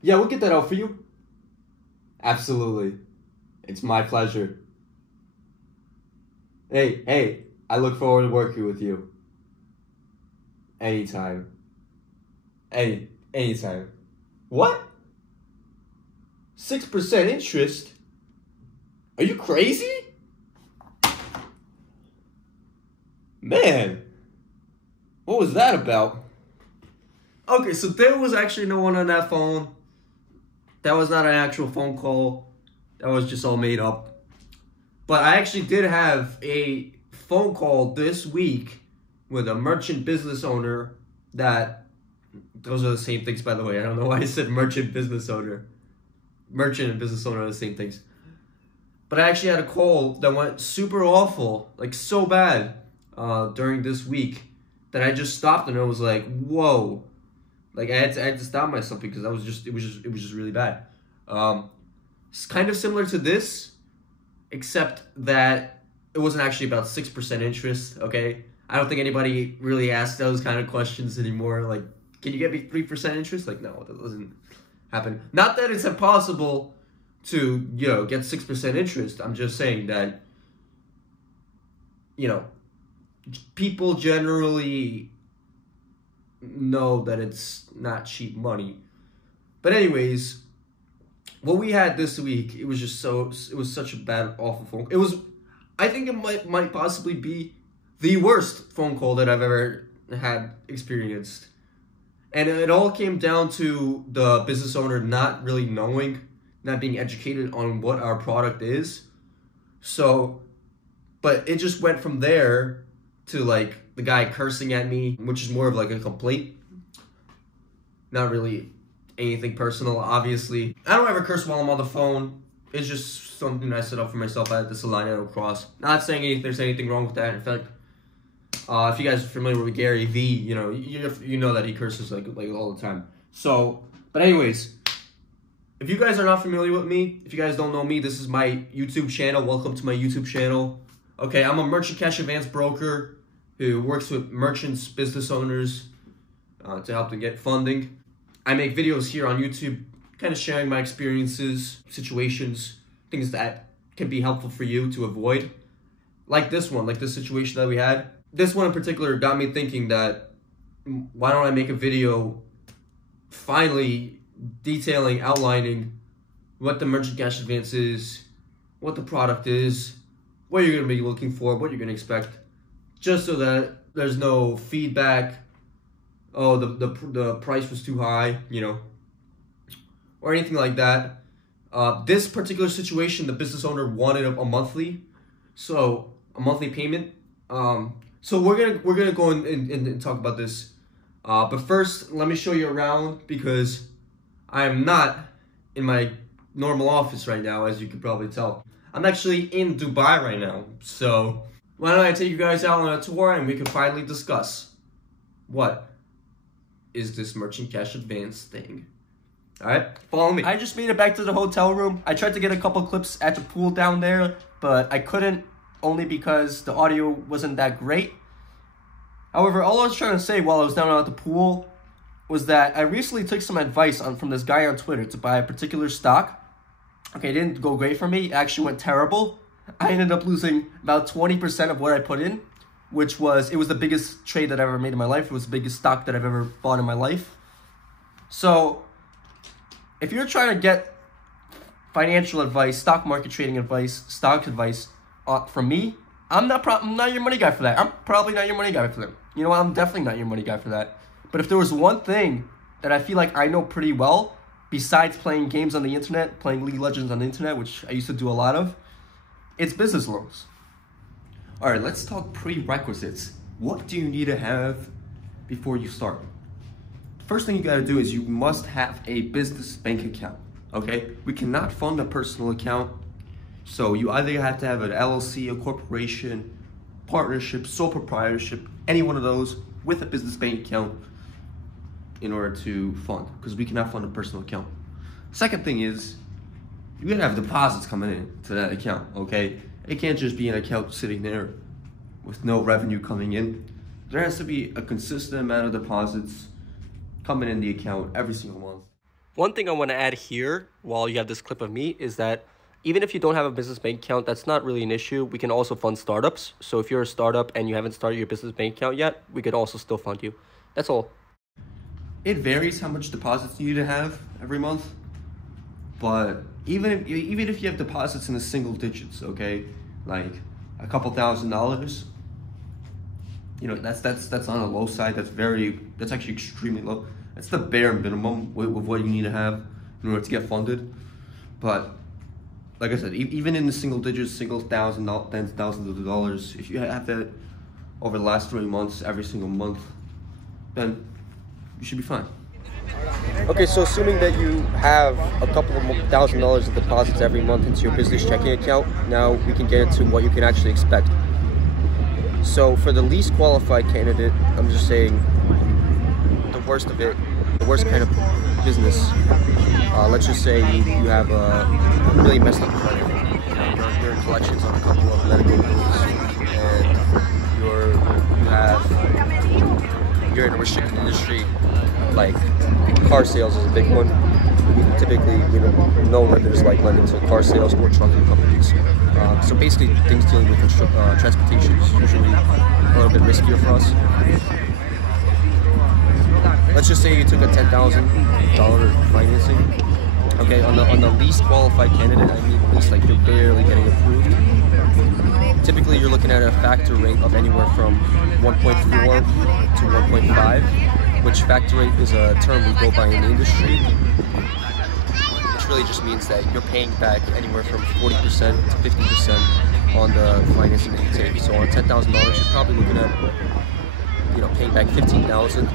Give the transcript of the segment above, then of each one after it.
Yeah, we'll get that out for you. Absolutely. It's my pleasure. Hey, I look forward to working with you. Anytime. Anytime. What? 6% interest? Are you crazy? Man, what was that about? Okay, so there was actually no one on that phone. That was not an actual phone call. That was just all made up. But I actually did have a phone call this week with a merchant business owner that, those are the same things, by the way. I don't know why I said merchant business owner. Merchant and business owner are the same things. But I actually had a call that went super awful, like so bad, during this week that I just stopped and I was like, whoa. Like I had to stop myself because it was just really bad. It's kind of similar to this, except that it wasn't actually about 6% interest, okay? I don't think anybody really asks those kind of questions anymore. Like, can you get me 3% interest? Like, no, that doesn't happen. Not that it's impossible to, get 6% interest. I'm just saying that, people generally know that it's not cheap money. But anyways, what we had this week, it was such a bad, awful phone. I think it might possibly be the worst phone call that I've ever had experienced. And it all came down to the business owner not really knowing, not being educated on what our product is. So, but it just went from there to like the guy cursing at me, which is more of like a complaint. Not really anything personal, obviously. I don't ever curse while I'm on the phone. It's just something I set up for myself. I had this line I don't cross. Not saying there's anything wrong with that. In fact, if you guys are familiar with Gary V, you know that he curses like all the time. So, but anyways, if you guys are not familiar with me, if you guys don't know me, this is my YouTube channel. Welcome to my YouTube channel. Okay, I'm a merchant cash advance broker who works with merchants, business owners, to help them get funding. I make videos here on YouTube, kind of sharing my experiences, situations, things that can be helpful for you to avoid. Like this one, like this situation that we had. This one in particular got me thinking that, why don't I make a video finally detailing, outlining what the merchant cash advance is, what the product is, what you're going to be looking for, what you're going to expect, just so that there's no feedback, oh, the price was too high, or anything like that. This particular situation, the business owner wanted a monthly payment. So we're gonna go and talk about this. But first, let me show you around because I am not in my normal office right now, as you can probably tell. I'm actually in Dubai right now. So why don't I take you guys out on a tour and we can finally discuss what is this merchant cash advance thing. Alright, follow me. I just made it back to the hotel room. I tried to get a couple clips at the pool down there, but I couldn't, only because the audio wasn't that great. However, all I was trying to say while I was down at the pool was that I recently took some advice from this guy on Twitter to buy a particular stock. Okay, it didn't go great for me. It actually went terrible. I ended up losing about 20% of what I put in, it was the biggest trade that I ever made in my life. It was the biggest stock that I've ever bought in my life. So, if you're trying to get financial advice, stock market trading advice, stock advice from me, I'm not your money guy for that. I'm probably not your money guy for that. You know what? I'm definitely not your money guy for that. But if there was one thing that I feel like I know pretty well, besides playing games on the internet, playing League of Legends on the internet, which I used to do a lot of, it's business loans. All right, let's talk prerequisites. What do you need to have before you start? First thing you gotta do is you must have a business bank account, okay? We cannot fund a personal account. So you either have to have an LLC, a corporation, partnership, sole proprietorship, any one of those with a business bank account in order to fund, because we cannot fund a personal account. Second thing is, you gotta have deposits coming in to that account, okay? It can't just be an account sitting there with no revenue coming in. There has to be a consistent amount of deposits coming in the account every single month. One thing I want to add here while you have this clip of me is that even if you don't have a business bank account, that's not really an issue. We can also fund startups. So if you're a startup and you haven't started your business bank account yet, we could also still fund you. That's all. It varies how much deposits you need to have every month, but even if you have deposits in the single digits, okay, like a couple $1,000s, you know, that's on the low side. That's actually extremely low. That's the bare minimum with what you need to have in order to get funded. But like I said, even in the single digits, tens of thousands of dollars, if you have that over the last 3 months, every single month, then you should be fine. Okay, so assuming that you have a couple of $1,000s of deposits every month into your business checking account, now we can get into what you can actually expect. So for the least qualified candidate, I'm just saying the worst of it, the worst kind of business. Let's just say you have a really messed up credit. You're in collections on a couple of medical bills, and you're in a restricted industry, like car sales is a big one. Typically, no lenders like lending to car sales or trucking companies. So basically, things dealing with transportation is usually a little bit riskier for us. Let's just say you took a $10,000 financing. Okay, on the least qualified candidate, I mean at least like you're barely getting approved. Typically, you're looking at a factor rate of anywhere from 1.4 to 1.5, which factor rate is a term we go by in the industry, which really just means that you're paying back anywhere from 40% to 50% on the financing that you take. So on $10,000, you're probably looking at, paying back $15,000,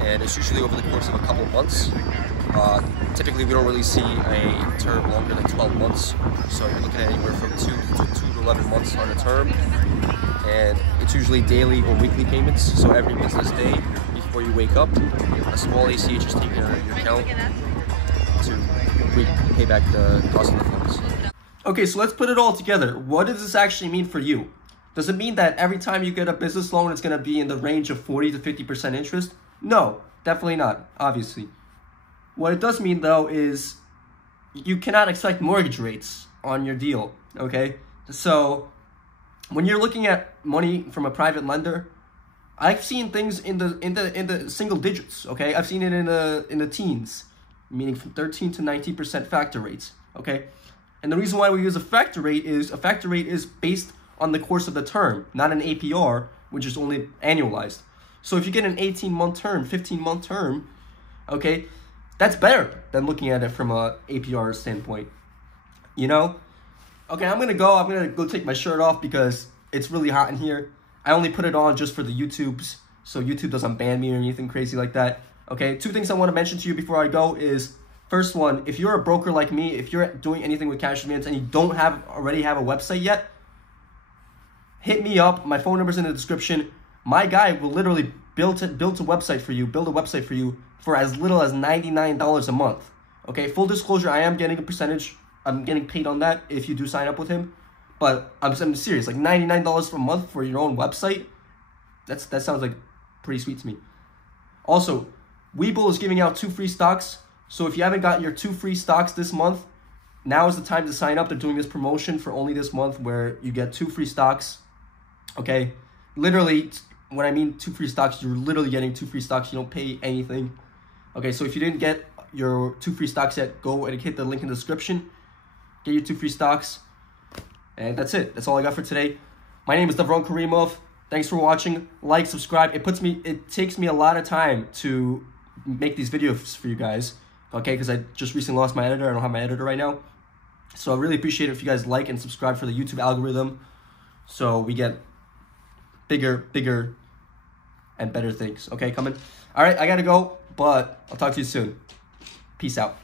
and it's usually over the course of a couple months. Typically, we don't really see a term longer than 12 months, so you're looking at anywhere from 2 to 11 months on a term, and it's usually daily or weekly payments. So every business day before you wake up, a small ACH is taken out of your account to pay back the cost of the funds. Okay, so let's put it all together. What does this actually mean for you? Does it mean that every time you get a business loan, it's going to be in the range of 40 to 50% interest? No, definitely not, obviously. What it does mean, though, is you cannot expect mortgage rates on your deal, okay? So when you're looking at money from a private lender, I've seen things in the single digits, okay? I've seen it in the teens, meaning from 13 to 19% factor rates, okay? And the reason why we use a factor rate is based on the course of the term, not an APR, which is only annualized. So if you get an 18-month term, 15-month term, okay, that's better than looking at it from a APR standpoint, Okay, I'm gonna go take my shirt off because it's really hot in here. I only put it on just for the YouTubes, so YouTube doesn't ban me or anything crazy like that. Okay, 2 things I want to mention to you before I go is, first one, if you're a broker like me, if you're doing anything with cash advance and you don't already have a website yet, hit me up. My phone number's in the description. My guy will literally build a website for you for as little as $99 a month. Okay, full disclosure, I am getting a percentage. I'm getting paid on that if you do sign up with him. But I'm serious, like $99 per month for your own website, that sounds like pretty sweet to me. Also, Webull is giving out 2 free stocks. So if you haven't gotten your 2 free stocks this month, now is the time to sign up. They're doing this promotion for only this month where you get 2 free stocks. Okay, literally, when I mean 2 free stocks, you're literally getting 2 free stocks. You don't pay anything. Okay, so if you didn't get your 2 free stocks yet, go and hit the link in the description. Get your 2 free stocks. And that's it. That's all I got for today. My name is Davron Karimov. Thanks for watching. Like, subscribe. It takes me a lot of time to make these videos for you guys. Okay, because I just recently lost my editor. I don't have my editor right now. So I really appreciate it if you guys like and subscribe for the YouTube algorithm, so we get bigger and better things. Okay, coming. All right, I gotta go, but I'll talk to you soon. Peace out.